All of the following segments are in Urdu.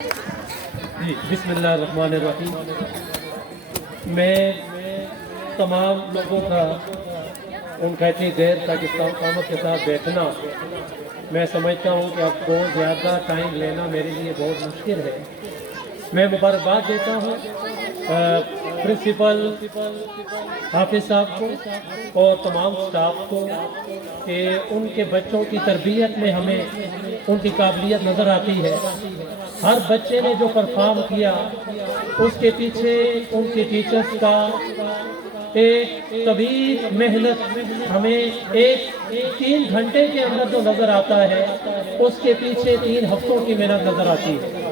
جی بسم اللہ الرحمن الرحیم۔ میں تمام لوگوں کا ان کا اتنی دیر تک استقامت کے ساتھ بیٹھنا میں سمجھتا ہوں کہ اب بہت زیادہ ٹائم لینا میرے لیے بہت مشکل ہے۔ میں مبارکباد دیتا ہوں پرنسپل حافظ صاحب کو اور تمام سٹاف کو کہ ان کے بچوں کی تربیت میں ہمیں ان کی قابلیت نظر آتی ہے۔ ہر بچے نے جو پرفارم کیا اس کے پیچھے ان کے ٹیچرز کا ایک طویل محنت ہمیں 3 گھنٹے کے اندر جو نظر آتا ہے اس کے پیچھے 3 ہفتوں کی محنت نظر آتی ہے۔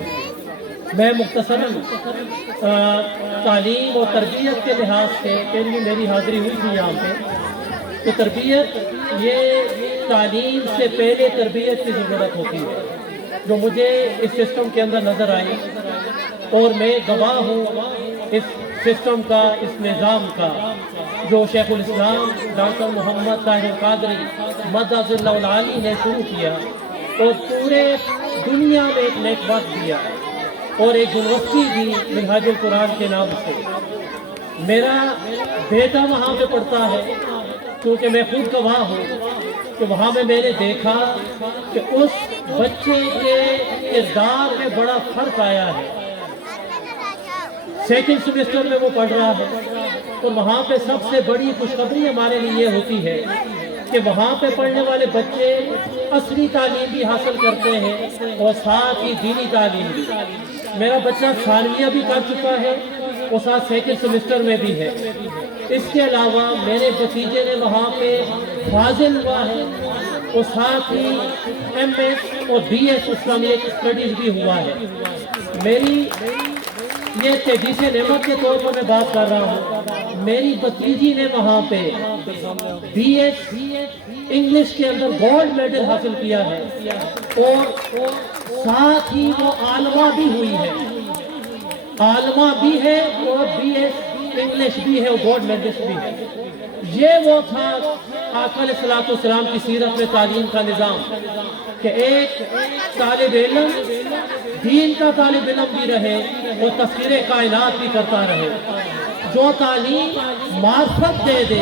میں مختصراً تعلیم اور تربیت کے لحاظ سے میری حاضری ہوئی تھی یہاں پہ کہ تربیت یہ تعلیم سے پہلے تربیت کی ضرورت ہوتی ہے جو مجھے اس سسٹم کے اندر نظر آئی، اور میں گواہ ہوں اس سسٹم کا، اس نظام کا جو شیخ الاسلام ڈاکٹر محمد طاہر القادری مدد اللہ العالی نے شروع کیا اور پورے دنیا میں ایک نیٹ ورک دیا اور ایک یونیورسٹی دی منہاج القرآن کے نام سے۔ میرا بیٹا وہاں پہ پڑھتا ہے کیونکہ میں خود گواہ ہوں کہ وہاں میں نے دیکھا کہ اس بچے کے کردار میں بڑا فرق آیا ہے۔ 2nd سیمسٹر میں وہ پڑھ رہا ہے اور وہاں پہ سب سے بڑی خوشخبری ہمارے لیے یہ ہوتی ہے کہ وہاں پہ پڑھنے والے بچے اصلی تعلیم بھی حاصل کرتے ہیں اور ساتھ ہی دینی تعلیم بھی۔ میرا بچہ ثانویہ بھی کر چکا ہے اور ساتھ 2nd سیمسٹر میں بھی ہے۔ اس کے علاوہ میرے بھتیجے نے وہاں پہ فاضل ہوا ہے اور ساتھ ہی MS اور BS اسلامیہ اسٹڈیز بھی ہوا ہے۔ میری یہ تحدیث نعمت کے طور پر میں بات کر رہا ہوں، میری بھتیجی نے وہاں پہ BS انگلش کے اندر گولڈ میڈل حاصل کیا ہے اور ساتھ ہی وہ عالمہ بھی ہوئی ہے، عالمہ بھی ہے اور BS انگلش بھی ہے اور گولڈ میڈلسٹ بھی ہے۔ یہ وہ تھا آقا علیہ السلام کی سیرت میں تعلیم کا نظام کہ ایک طالب علم دین کا طالب علم بھی رہے اور تفسیر کائنات بھی کرتا رہے۔ جو تعلیم معرفت دے دے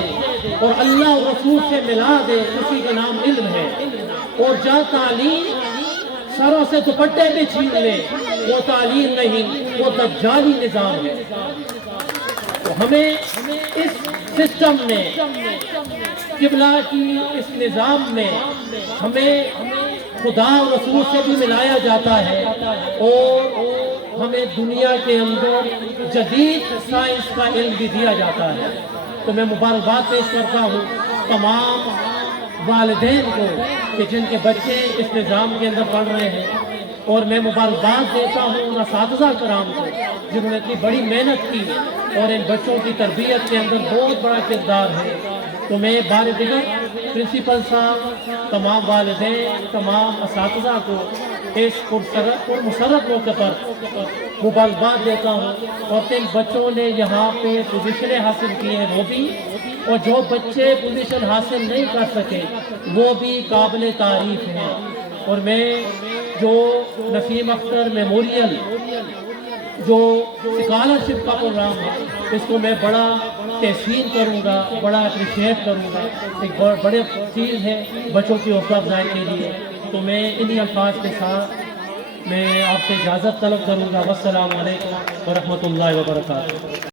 اور اللہ اور رسول سے ملا دے اسی کا نام علم ہے، اور جو تعلیم سروں سے دوپٹے بھی چھین لے وہ تعلیم نہیں، وہ دجالی نظام ہے۔ تو ہمیں اس سسٹم میں، قبلہ کی اس نظام میں ہمیں خدا و رسول سے بھی ملایا جاتا ہے اور ہمیں دنیا کے اندر جدید سائنس کا علم بھی دیا جاتا ہے۔ تو میں مبارکباد پیش کرتا ہوں تمام والدین کو کہ جن کے بچے اس نظام کے اندر پڑھ رہے ہیں، اور میں مبارکباد دیتا ہوں ان اساتذہ کرام کو جنہوں نے اتنی بڑی محنت کی اور ان بچوں کی تربیت کے اندر بہت بڑا کردار ہے۔ تو میں بار دیگر پرنسپل صاحب، تمام والدین، تمام اساتذہ کو اس مسرت موقع پر مبارکباد دیتا ہوں، اور جن بچوں نے یہاں پہ پوزیشنیں حاصل کی ہیں وہ بھی، اور جو بچے پوزیشن حاصل نہیں کر سکے وہ بھی قابل تعریف ہیں۔ اور میں جو نسیم اختر میموریل جو اسکالرشپ کا پروگرام ہے اس کو میں بڑا تحسین کروں گا، بڑا اپریشیٹ کروں گا، ایک بڑے چیز ہے بچوں کی حوصلہ افزائی کے لیے۔ تو میں انہی الفاظ کے ساتھ میں آپ سے اجازت طلب کروں گا۔ والسلام علیکم ورحمۃ اللہ وبرکاتہ۔